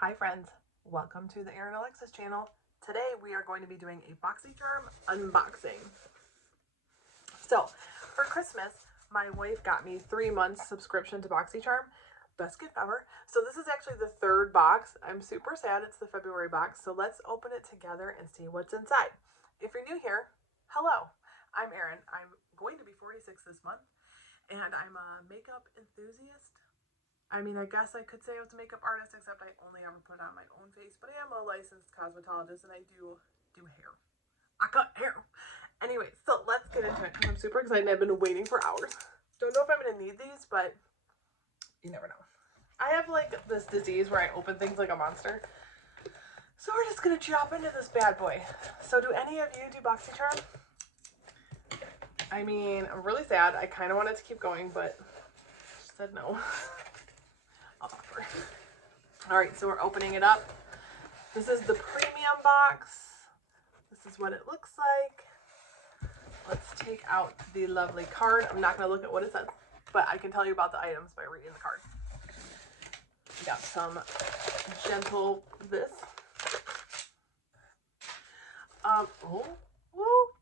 Hi friends, welcome to the Erin Alexis channel. Today we are going to be doing a Boxy Charm unboxing. So for Christmas, my wife got me 3 months subscription to Boxy Charm. Best gift ever. So this is actually the third box. I'm super sad it's the February box. So let's open it together and see what's inside. If you're new here, hello. I'm Erin. I'm going to be 46 this month and I'm a makeup enthusiast. I mean, I guess I could say I was a makeup artist, except I only ever put on my own face, but I am a licensed cosmetologist and I do hair. I cut hair. Anyway, so let's get into it because I'm super excited. I've been waiting for hours. Don't know if I'm going to need these, but you never know. I have like this disease where I open things like a monster. So we're just going to jump into this bad boy. So do any of you do Boxy Charm? I mean, I'm really sad. I kind of wanted to keep going, but she said no. All right, so we're opening it up. This is the premium box. This is what it looks like. Let's take out the lovely card. I'm not going to look at what it says, but I can tell you about the items by reading the card. We got some gentle this.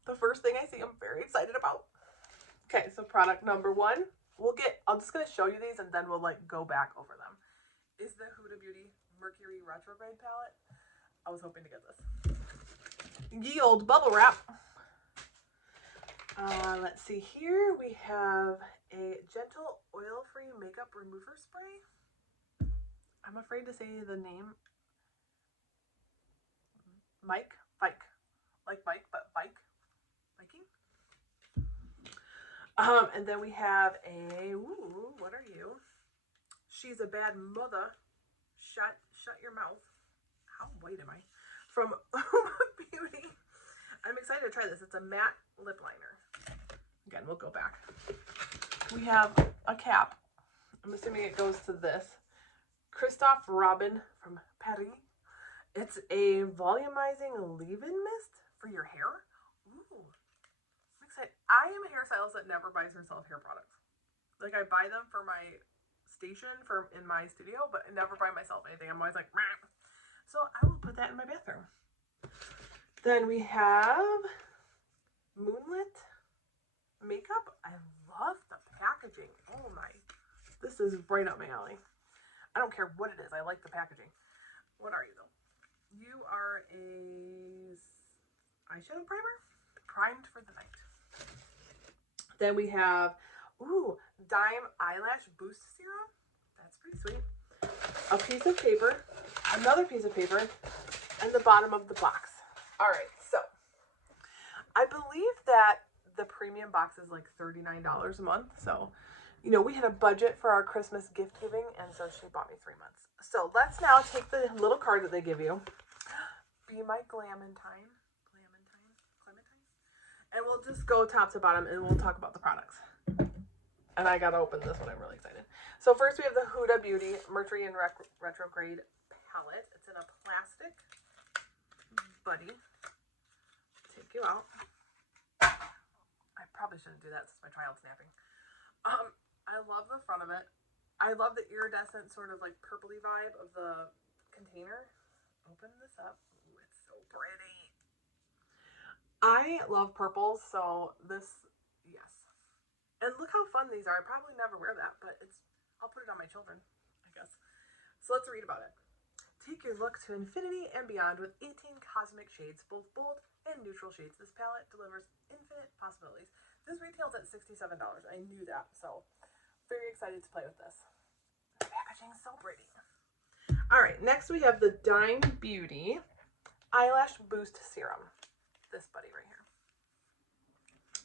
The first thing I see I'm very excited about. Okay, so product number 1. I'm just going to show you these and then we'll like go back over them. Is the Huda Beauty Mercury Retrograde palette. I was hoping to get this. Ye old bubble wrap. Let's see here. We have a gentle oil-free makeup remover spray. I'm afraid to say the name. Bike. Like bike, but bike. Biking. And then we have a, what are you? She's a Bad Mother. Shut your mouth. How white am I? From Huda Beauty. I'm excited to try this. It's a matte lip liner. Again, we'll go back. We have a cap. I'm assuming it goes to this. Christophe Robin from Paris. It's a volumizing leave-in mist for your hair. Ooh. I'm excited. I am a hairstylist that never buys herself hair products. Like, I buy them for my station in my studio, but I never buy myself anything. I'm always like, meh. So I will put that in my bathroom. Then we have Moonlit Makeup. I love the packaging. Oh my, this is right up my alley. I don't care what it is. I like the packaging. What are you though? You are a eyeshadow primer, primed for the night. Then we have Dime Eyelash Boost Serum. That's pretty sweet. A piece of paper, another piece of paper, and the bottom of the box. All right, so I believe that the premium box is like $39 a month. So, you know, we had a budget for our Christmas gift giving, and so she bought me 3 months. So let's now take the little card that they give you. Be my Clementine. And we'll just go top to bottom and we'll talk about the products. And I gotta open this one, I'm really excited. So first we have the Huda Beauty Mercury and Retrograde palette. It's in a plastic buddy. Take you out. I probably shouldn't do that since my child's napping. I love the front of it. I love the iridescent sort of like purpley vibe of the container. Open this up. Ooh, it's so pretty. I love purples, so this, yes. And look how fun these are. I probably never wear that, but I'll put it on my children, I guess. So let's read about it. Take your look to infinity and beyond with 18 cosmic shades, both bold and neutral shades. This palette delivers infinite possibilities. This retails at $67. I knew that, so very excited to play with this. The packaging is so pretty. All right, next we have the Dime Beauty Eyelash Boost Serum. This buddy right here.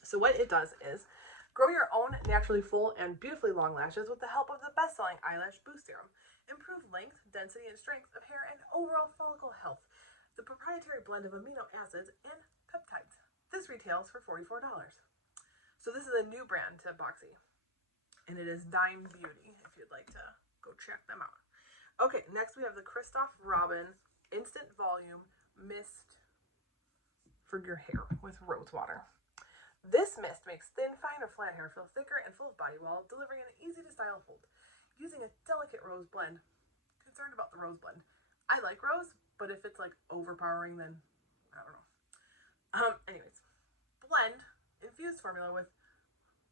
So what it does is grow your own naturally full and beautifully long lashes with the help of the best-selling Eyelash Boost Serum. Improve length, density, and strength of hair and overall follicle health. The proprietary blend of amino acids and peptides. This retails for $44. So this is a new brand to Boxy. And it is Dime Beauty if you'd like to go check them out. Okay, next we have the Christophe Robin Instant Volume Mist for your hair with rose water. This mist makes thin, fine, or flat hair feel thicker and full of body while delivering an easy to style hold. Using a delicate rose blend. Concerned about the rose blend. I like rose, but if it's like overpowering, then I don't know. Anyways, blend infused formula with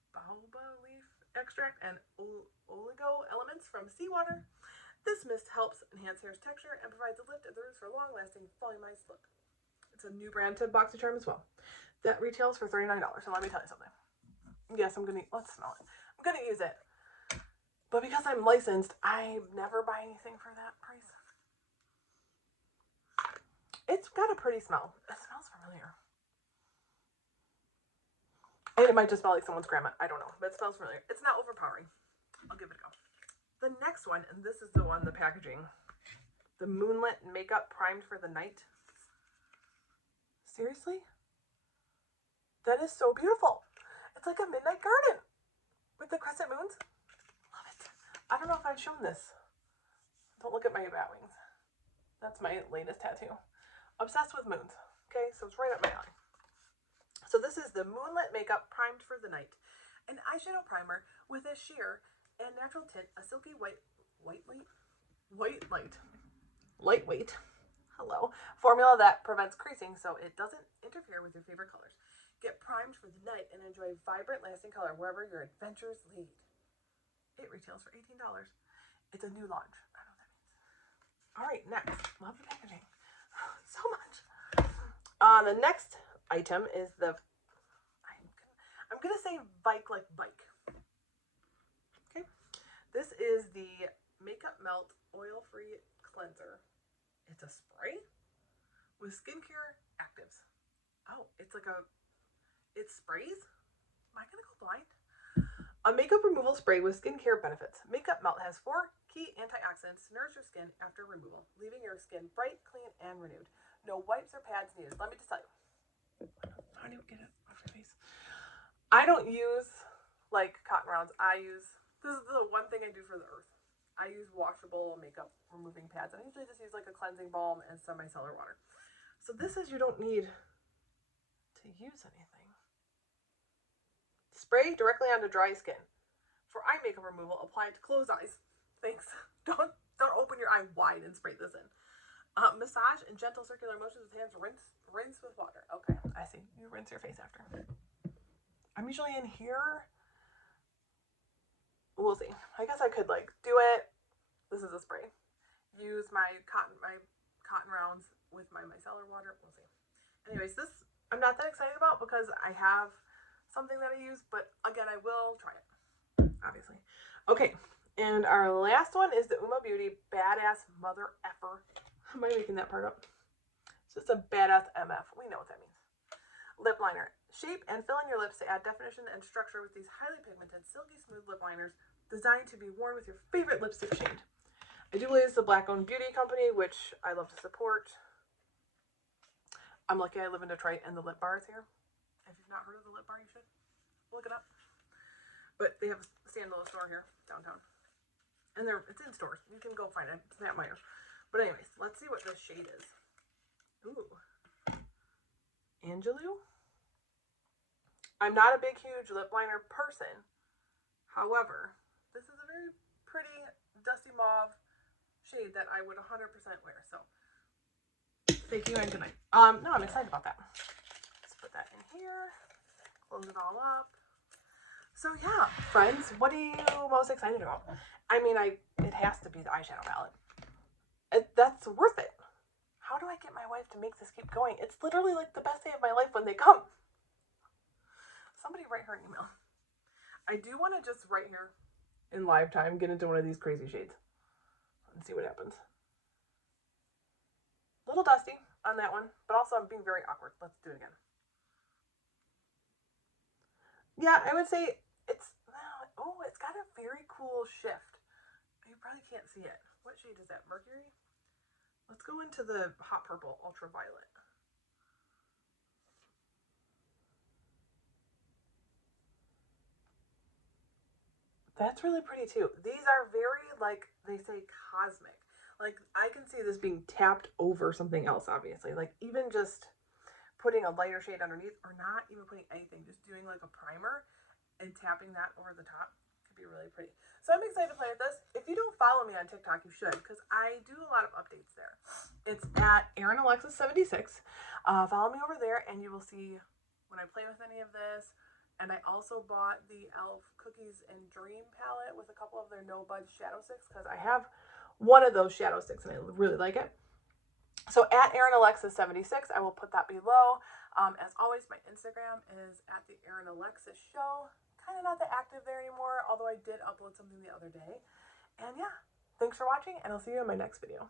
baobab leaf extract and oligo elements from seawater. This mist helps enhance hair's texture and provides a lift at the roots for a long-lasting, volumized look. It's a new brand to Boxy Charm as well. That retails for $39. So let me tell you something. Yes, let's smell it. I'm gonna use it. But because I'm licensed, I never buy anything for that price. It's got a pretty smell. It smells familiar. And it might just smell like someone's grandma. I don't know, but it smells familiar. It's not overpowering. I'll give it a go. The next one, and this is the one, the packaging. The Moonlit Makeup Primed for the Night. Seriously? That is so beautiful. It's like a midnight garden with the crescent moons. Love it. I don't know if I've shown this. Don't look at my bat wings. That's my latest tattoo. Obsessed with moons. Okay, so it's right up my alley. So this is the Moonlit Makeup Primed for the Night. An eyeshadow primer with a sheer and natural tint, a silky lightweight formula that prevents creasing so it doesn't interfere with your favorite colors. Get primed for the night and enjoy vibrant, lasting color wherever your adventures lead. It retails for $18. It's a new launch. I don't know what that means. All right, next. Love the packaging. So much. The next item is the, I'm going to say bike. Okay. This is the Makeup Melt Oil-Free Cleanser. It's a spray with skincare actives. Oh, it sprays? Am I going to go blind? A makeup removal spray with skincare benefits. Makeup Melt has 4 key antioxidants to nourish your skin after removal, leaving your skin bright, clean, and renewed. No wipes or pads needed. Let me just tell you. How do you get it off your face? I don't use like cotton rounds. This is the one thing I do for the earth. I use washable makeup removing pads. I usually just use like a cleansing balm and some micellar water. So this is, you don't need to use anything. Spray directly onto dry skin. For eye makeup removal, apply it to closed eyes. Thanks. Don't open your eye wide and spray this in. Massage in gentle circular motions with hands. Rinse with water. Okay, I see. You rinse your face after. I'm usually in here. We'll see. I guess I could like do it. This is a spray. Use my cotton rounds with my micellar water. We'll see. Anyways, this I'm not that excited about because I have something that I use, but again, I will try it. Obviously. Okay, and our last one is the Beauty Badass Mother Effer. Am I making that part up? It's just a badass MF. We know what that means. Lip liner. Shape and fill in your lips to add definition and structure with these highly pigmented, silky smooth lip liners designed to be worn with your favorite lipstick shade. I do believe it's a Black-owned beauty company, which I love to support. I'm lucky I live in Detroit and the Lip Bar is here. If you've not heard of the Lip Bar, you should look it up. But they have a standalone store here downtown. And it's in stores. You can go find it. It's at Myers. But anyways, let's see what this shade is. Ooh. Angelou? I'm not a big, huge lip liner person. However, this is a very pretty dusty mauve shade that I would 100% wear. So, thank you and good night. No, I'm excited about that. Let's put that in here. Close it all up. So yeah, friends, what are you most excited about? I mean, it has to be the eyeshadow palette. That's worth it. How do I get my wife to make this keep going? It's literally like the best day of my life when they come. Somebody write her an email. I do want to just right here in live time get into one of these crazy shades and see what happens. A little dusty on that one, but also I'm being very awkward. Let's do it again. Yeah, I would say it's got a very cool shift. You probably can't see it. What shade is that? Mercury? Let's go into the hot purple ultraviolet. That's really pretty too. These are very, like they say, cosmic. Like I can see this being tapped over something else, obviously. Like even just putting a lighter shade underneath or not even putting anything, just doing like a primer and tapping that over the top could be really pretty. So I'm excited to play with this. If you don't follow me on TikTok, you should, because I do a lot of updates there. It's at AaronAlexis76. Follow me over there, and you will see when I play with any of this. And I also bought the e.l.f. Cookies and Dream palette with a couple of their No Budge shadow sticks, because I have one of those shadow sticks, and I really like it. So at AaronAlexis76, I will put that below. As always, my Instagram is at the Aaron Alexis Show. Kind of not that active there anymore, although I did upload something the other day. And yeah, thanks for watching, and I'll see you in my next video.